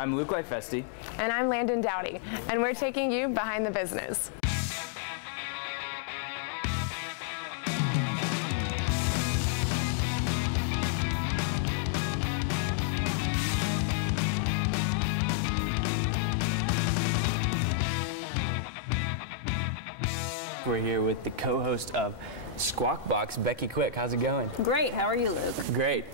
I'm Leifeste. And I'm Landon Dowdy, and we're taking you behind the business. We're here with the co-host of Squawk Box, Becky Quick. How's it going? Great. How are you, Luke? Great.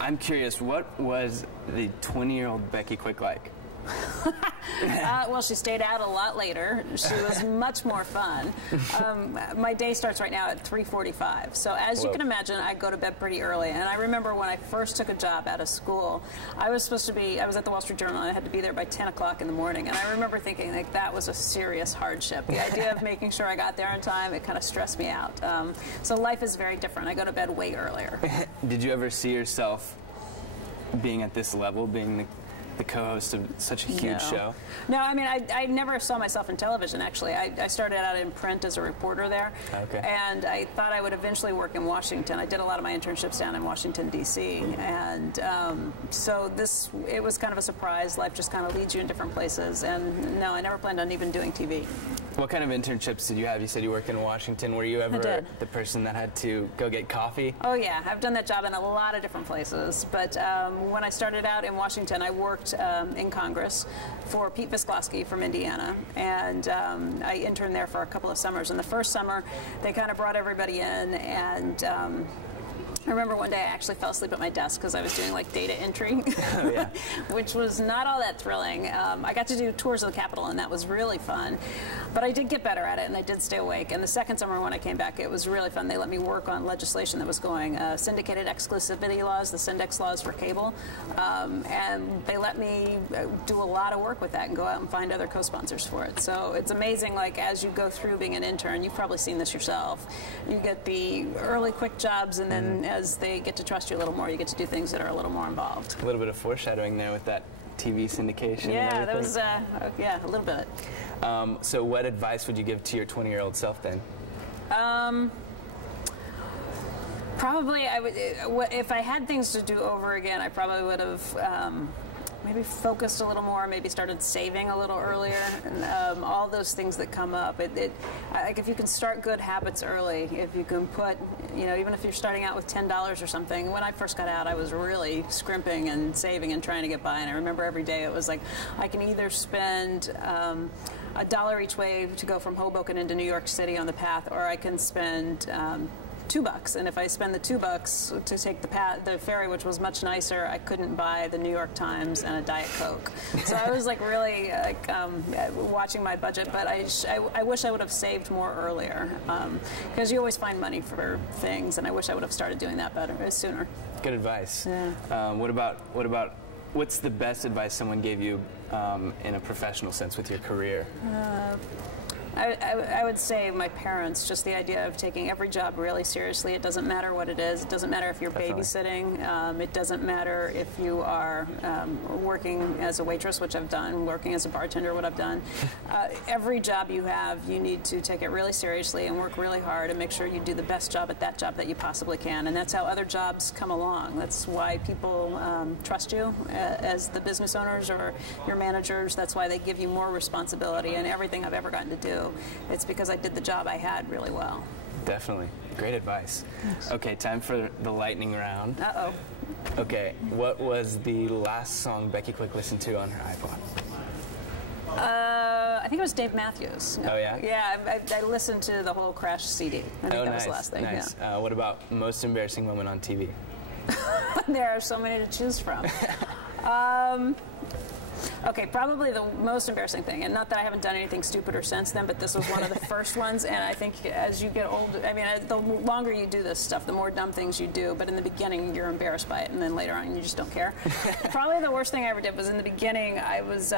I'm curious, what was the 20-year-old Becky Quick like? Well, she stayed out a lot later. She was much more fun. My day starts right now at 3:45. So as you can imagine, I go to bed pretty early. And I remember when I first took a job out of school, I was at the Wall Street Journal, and I had to be there by 10 o'clock in the morning. And I remember thinking, like, that was a serious hardship. The idea of making sure I got there on time, it kind of stressed me out. So life is very different. I go to bed way earlier. Did you ever see yourself being at this level, being the co-host of such a huge show? No, I mean, I never saw myself in television, actually. I started out in print as a reporter there, and I thought I would eventually work in Washington. I did a lot of my internships down in Washington, D.C., and so it was kind of a surprise. Life just kind of leads you in different places, and no, I never planned on even doing TV. What kind of internships did you have? You said you worked in Washington. Were you ever the person that had to go get coffee? Oh, yeah. I've done that job in a lot of different places. But when I started out in Washington, I worked in Congress for Pete Visclosky from Indiana. And I interned there for a couple of summers. And the first summer, they kind of brought everybody in, and I remember one day I actually fell asleep at my desk because I was doing like data entry, which was not all that thrilling. I got to do tours of the Capitol, and that was really fun. But I did get better at it, and I did stay awake. And the second summer when I came back, it was really fun. They let me work on legislation that was going, syndicated exclusivity laws, the Syndex laws for cable. And they let me do a lot of work with that and go out and find other co-sponsors for it. So it's amazing, like, as you go through being an intern, you've probably seen this yourself. You get the early quick jobs, and then as they get to trust you a little more, you get to do things that are a little more involved. A little bit of foreshadowing there with that TV syndication. Yeah, that was, a little bit. So what advice would you give to your 20-year-old self then? Probably I would, if I had things to do over again, I probably would have maybe focused a little more, maybe started saving a little earlier, and all those things that come up. Like, if you can start good habits early, if you can put, even if you're starting out with $10 or something. When I first got out, I was really scrimping and saving and trying to get by, and I remember every day it was like, I can either spend $1 each way to go from Hoboken into New York City on the path, or I can spend $2, and if I spend the $2 to take the ferry, which was much nicer, I couldn't buy the New York Times and a Diet Coke. So I was like really watching my budget, but I wish I would have saved more earlier, because you always find money for things, and I wish I would have started doing that sooner. Good advice. Yeah. What's the best advice someone gave you in a professional sense with your career? I would say my parents, just the idea of taking every job really seriously. It doesn't matter what it is. It doesn't matter if you're babysitting. It doesn't matter if you are working as a waitress, which I've done, working as a bartender, what I've done. Every job you have, you need to take it really seriously and work really hard and make sure you do the best job at that job that you possibly can. And that's how other jobs come along. That's why people trust you as the business owners or your managers. That's why they give you more responsibility in everything I've ever gotten to do. It's because I did the job I had really well. Definitely. Great advice. Thanks. Okay, time for the lightning round. Uh-oh. Okay, what was the last song Becky Quick listened to on her iPod? I think it was Dave Matthews. Oh, yeah? Yeah, I listened to the whole Crash CD. I think that was the last thing. Nice. Yeah. What about most embarrassing moment on TV? There are so many to choose from. Okay, probably the most embarrassing thing, and not that I haven't done anything stupider since then, but this was one of the first ones, and I think as you get older, I mean, the longer you do this stuff, the more dumb things you do, but in the beginning, you're embarrassed by it, and then later on, you just don't care. Probably the worst thing I ever did was in the beginning, I was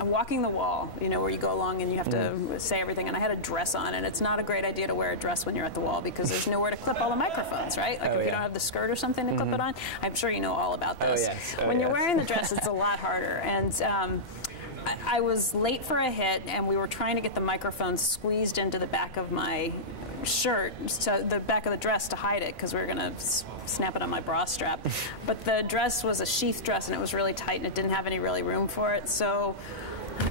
walking the wall, where you go along and you have to say everything, and I had a dress on, and it's not a great idea to wear a dress when you're at the wall, because there's nowhere to clip all the microphones, right? Like if you don't have the skirt or something to clip it on. I'm sure you know all about this. Oh, yes. When you're wearing the dress, it's a lot harder, and I was late for a hit, and we were trying to get the microphone squeezed into the back of my shirt, to the back of the dress to hide it because we were going to snap it on my bra strap. But the dress was a sheath dress and it was really tight and it didn't have any really room for it. So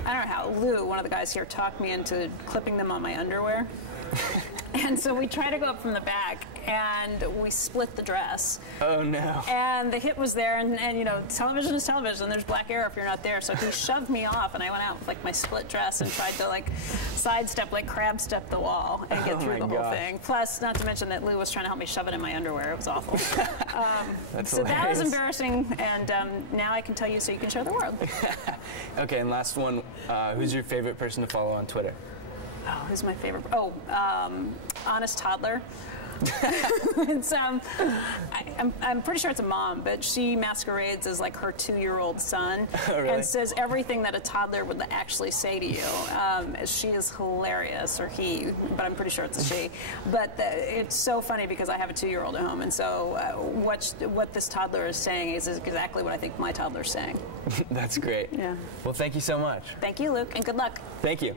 I don't know how Lou, one of the guys here, talked me into clipping them on my underwear. And so we tried to go up from the back, and we split the dress. Oh, no. And the hit was there, and you know, television is television, and there's black arrow if you're not there. So he shoved me off, and I went out with, like, my split dress and tried to, like, sidestep, like, crab step the wall and get through the whole thing. Plus, not to mention that Lou was trying to help me shove it in my underwear. It was awful. That's so hilarious. that was embarrassing, and now I can tell you so you can show the world. Okay, and last one, who's your favorite person to follow on Twitter? Oh, who's my favorite? Oh, Honest Toddler. It's, I'm pretty sure it's a mom, but she masquerades as like her 2-year-old son. Oh, really? And says everything that a toddler would actually say to you. She is hilarious, or he, but I'm pretty sure it's a she. But it's so funny because I have a 2-year-old at home, and so what this toddler is saying is exactly what I think my toddler's saying. That's great. Yeah. Well, thank you so much. Thank you, Luke, and good luck. Thank you.